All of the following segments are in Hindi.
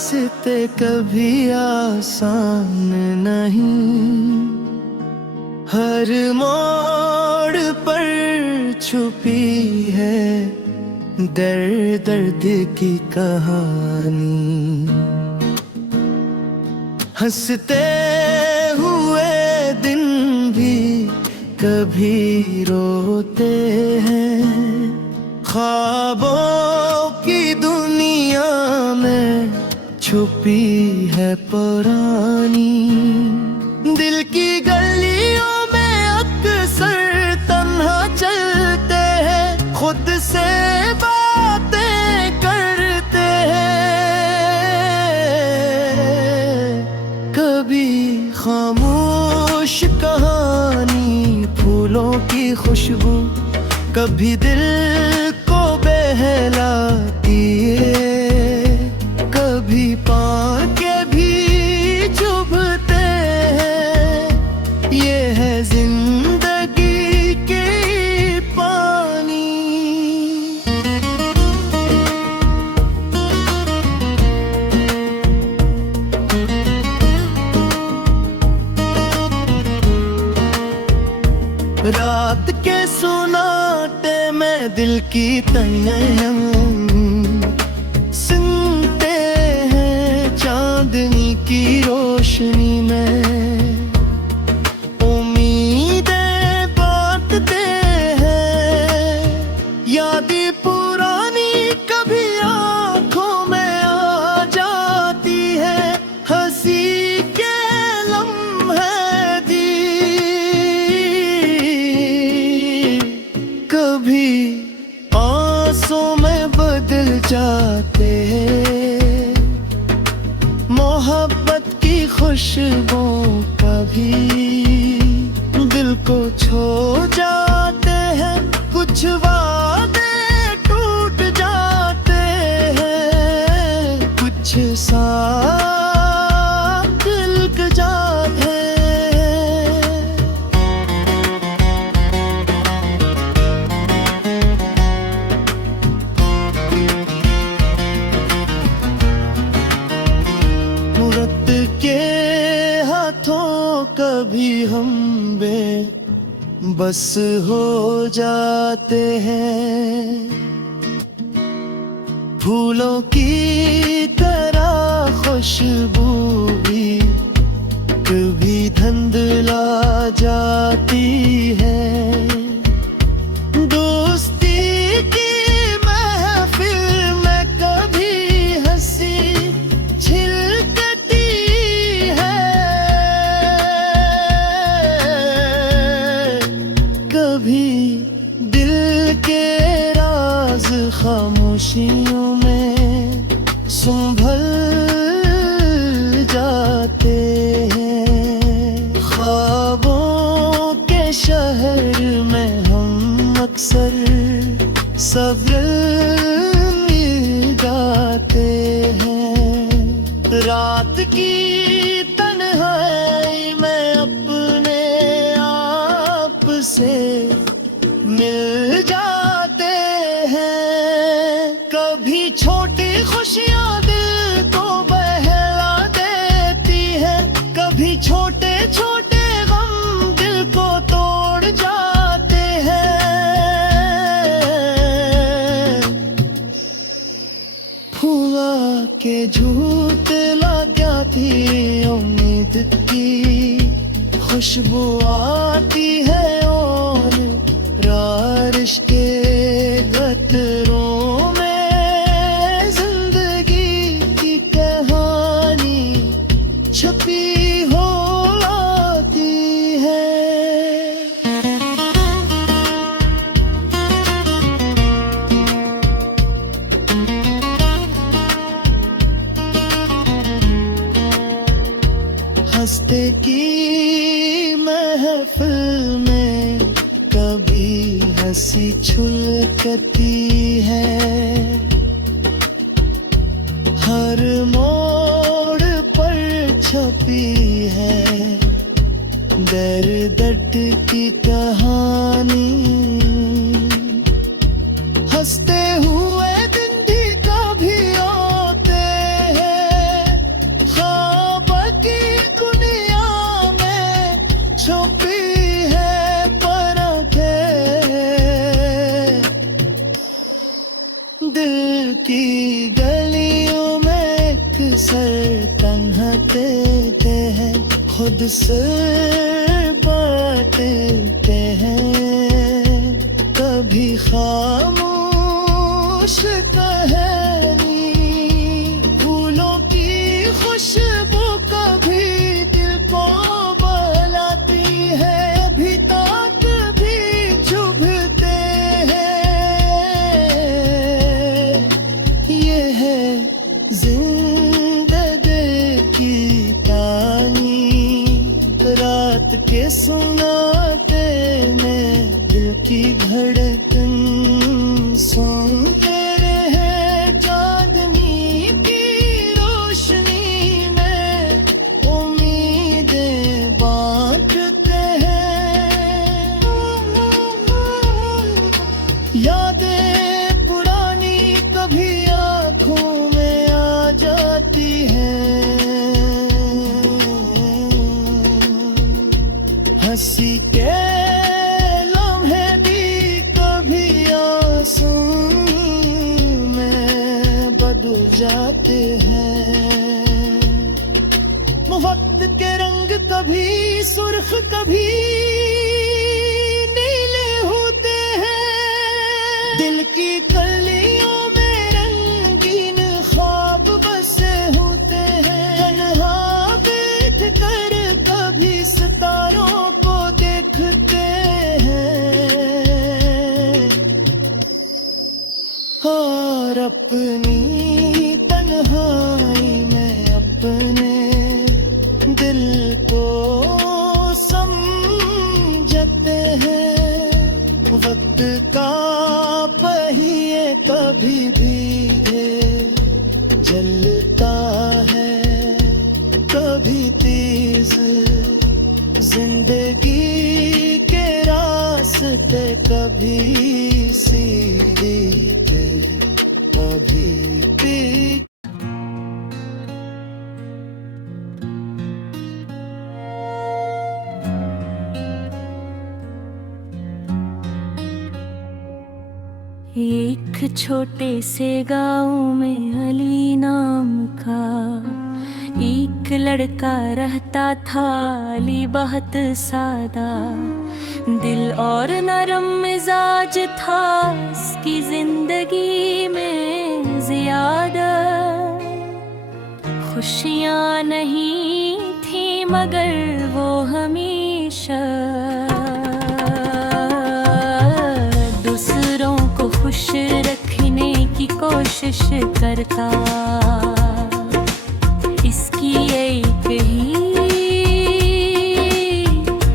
रास्ते कभी आसान नहीं, हर मोड़ पर छुपी है दर्द दर्द की कहानी। हंसते हुए दिन भी कभी रोते हैं, ख्वाबों की दुनिया में छुपी है पुरानी। दिल की गलियों में अक्सर तन्हा चलते हैं, खुद से बातें करते हैं। कभी खामोश कहानी, फूलों की खुशबू कभी दिल को बहलाती है, कभी पाके भी चुभते हैं। ये है जिंदगी के पानी। रात के सुनाते में दिल की तन्हाइयां सुनते हैं चांदनी की रोशनी में। उम्मीदें बांटते हैं, यादें पुरानी कभी आंखों में आ जाती है। हंसी के लम्हे दी कभी आंसू में बदल जाते हैं। मोहब्बत की खुशबू कभी दिल को छू जाते हैं, कुछ वादे टूट जाते हैं, कुछ साथ लिख जाते हैं। वक्त के हाथों कभी हम बस हो जाते हैं, फूलों की तरह खुशबू भी कभी धुंधला जाती है। दोस्ती की महफिल में कभी हंसी छिलकती है, कभी दिल के राज खामोशियों में संभल जाते हैं। ख्वाबों के शहर में हम अक्सर सब्र मिल जाते हैं। रात की तन्हाई में अपने आप से मिल जाते हैं। कभी छोटी खुशियां दिल को बहला देती है, कभी छोटे छोटे गम दिल को तोड़ जाते हैं। फूला के झूठ लगा थी उम्मीद की, खुशबू आती है और रारिश के गतरों में जिंदगी की कहानी छुपी हो आती है। हंसते की महफिल में कभी हंसी छुलकती है, हर मोड़ पर छपी है दर्द दर्द की कहानी। हंसते हुए दिन भी कभी आते हैं, सर तन्हाते हैं, खुद से बांटते हैं। कभी खामोश कहानी, फूलों की खुशबू कभी दिल को बहलाती है, अभी तक भी चुभते हैं। ये है जिंदगी की कहानी, रात के सुनाते में दिल की धड़कन सुनते रहे। चांदनी की रोशनी में उम्मीदें बांटते हैं। यादें पुरानी कभी आंखों में आ जाती हैं, हंसी के लम्हे भी कभी आंसू में बदल जाते हैं। वक्त के रंग कभी सुर्ख कभी नीले होते हैं, दिल की कलियों में रंगीन ख्वाब बसे होते हैं। तन्हा बैठ कर कभी सितारों को देखते हैं, और अपनी तन्हाई में अपने दिल को समझते हैं। वक्त का पहिए कभी भीगे जलता है, कभी तेज जिंदगी के रास्ते, कभी सीधे कभी पीछे। एक छोटे से गांव में अली नाम का एक लड़का रहता था। अली बहुत सादा दिल और नरम मिजाज था, इसकी जिंदगी में ज्यादा खुशियाँ नहीं थी, मगर वो हमेशा दूसरों को खुश रखने की कोशिश करता। इसकी एक ही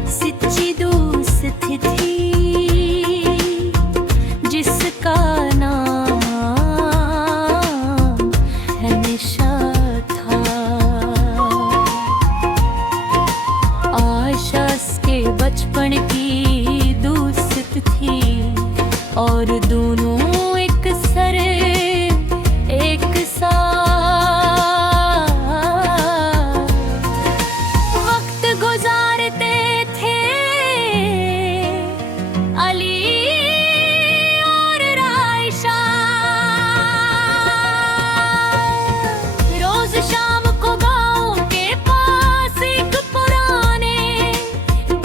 सच्ची दोस्ती थी, जिसका नाम हमेशा था। आशा के बचपन की दोस्त थी, और दोनों एक सर एक साथ वक्त गुजारते थे। अली और रायशा रोज शाम को गांव के पास एक पुराने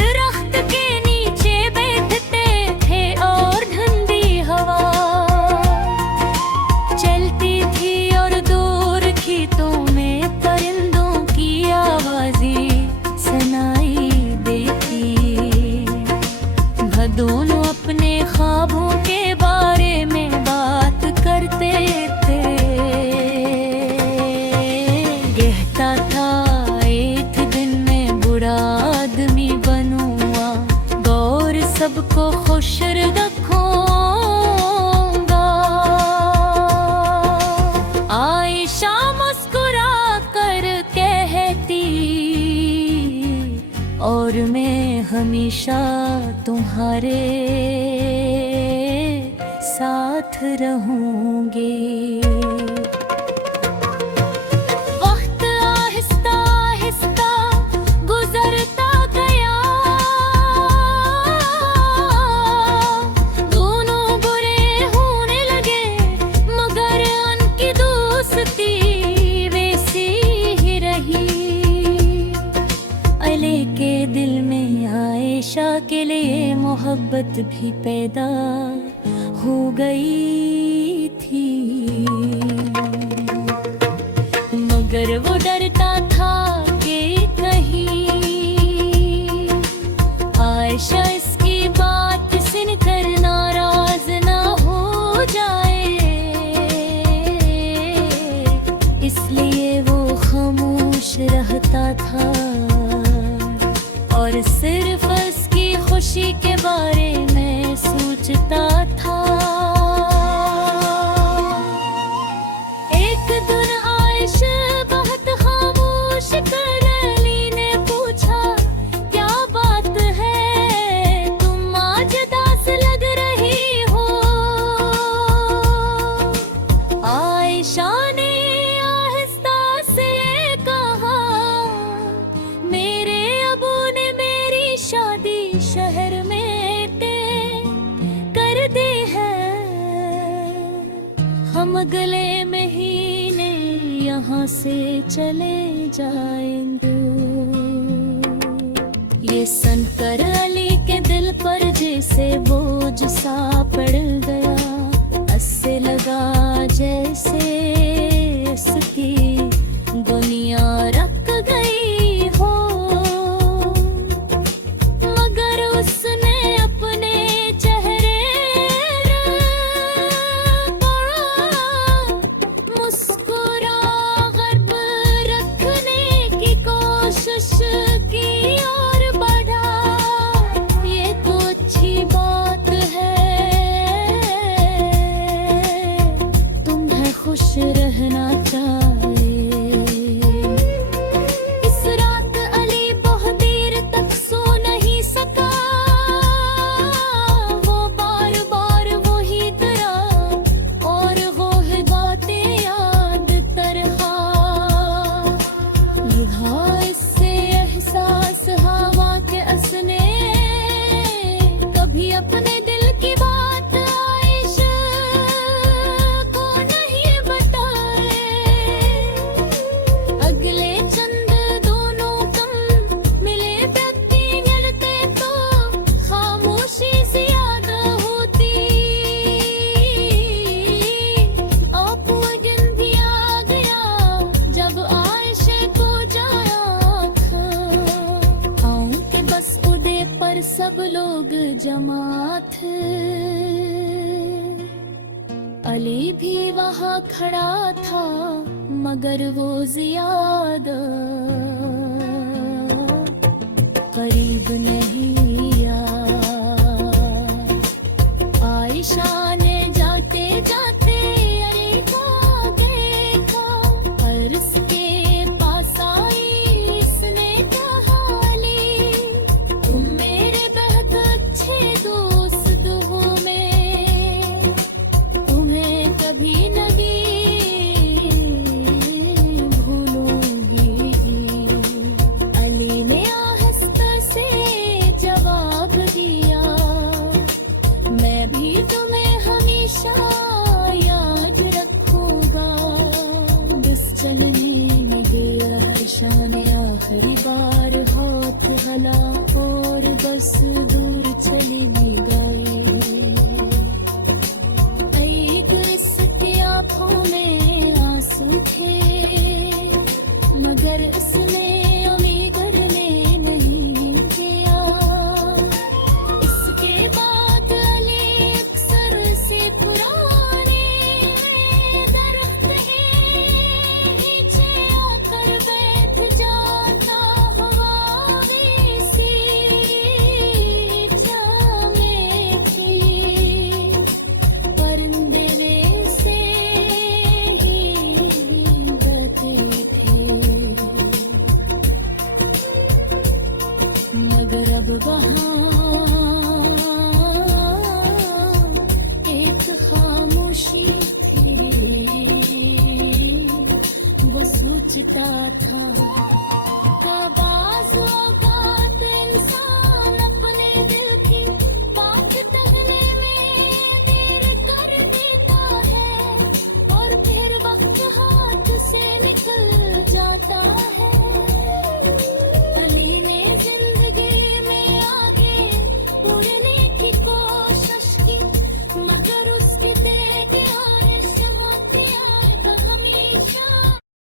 दरख्त के नीचे बैठते थे, और ठंडी हवा चलती थी, और दूर खेतों में परिंदों की आवाजें सुनाई देती। वह दोनों अपने ख्वाबों के बारे में बात करते थे। कहता था एक दिन मैं बुरा आदमी बनूंगा, गौर सबको खुश रखूंगा। आयशा मुस्कुरा कर कहती, और मैं हमेशा तुम्हारे साथ रहूंगी। वक्त आहिस्ता आहिस्ता गुजरता गया, दोनों बुरे होने लगे, मगर उनकी दोस्ती वैसी के लिए मोहब्बत भी पैदा हो गई थी, मगर वो डरता था कि कहीं आयशा इसकी बात सुनकर नाराज ना हो जाए, इसलिए वो खामोश रहता था और सिर्फ उसकी खुशी के बारे में सोचता था। एक दिन आयशा बहुत खामोश कर अली ने पूछा, क्या बात है तुम आज उदास लग रही हो? आयशा ने आहिस्ता से कहा, मेरे अबू ने मेरी शादी शहर में तय कर दी है, हम अगले महीने यहाँ से चले जाएंगे। ये सुनकर अली के दिल पर जैसे बोझ सा पड़ गया, ऐसे लगा जैसे उसकी दुनिया रख गई हो, मगर उसने अपने चेहरे मुस्कुरा गर्व रखने की कोशिश की और बढ़ा, ये तो अच्छी बात है, तुम्हें खुश रहना चाहिए। इस रात अली बहुत देर तक सो नहीं सका, वो बार बार वही तरह और वो बातें याद तरहा लिहा, इससे एहसास हवा के असने कभी अपने दिल की बात आयशा को नहीं बताए। अगले चंद दोनों कम मिले व्यक्ति मिलते तो खामोशी ज्यादा होती, अपुअगन भी आ गया जब आयशा को जाया था, आऊं के बस उदय पर सब लोग जमा थे, अली भी वहाँ खड़ा था मगर वो ज्यादा करीब नहीं आया। आयशा ने जाते जाते अली को देखा और उसके पास आई, इसने कहा, अली तुम मेरे बहुत अच्छे दोस्त हो, मैं तुम्हें कभी नहीं भूलूंगी। अली ने आहिस्ता से जवाब दिया, मैं भी तुम्हें हमेशा याद रखूंगा। बस चलने नहीं दिया आयशा ने आखिरी बार हाथ हला और बस दूर चली नहीं गई। एक इसके आंखों में आंसू थे मगर इसने उम्मीद करने नहीं दिया। इसके बाद अली अक्सर से पुराने दरख्त के नीचे आकर बैठ जाता, हवा में सी जामे थे, परिंदे से ही डरते थे, मगर अब वहाँ एक खामोशी थी, वो सोचता था, बाज़ औक़ात इंसान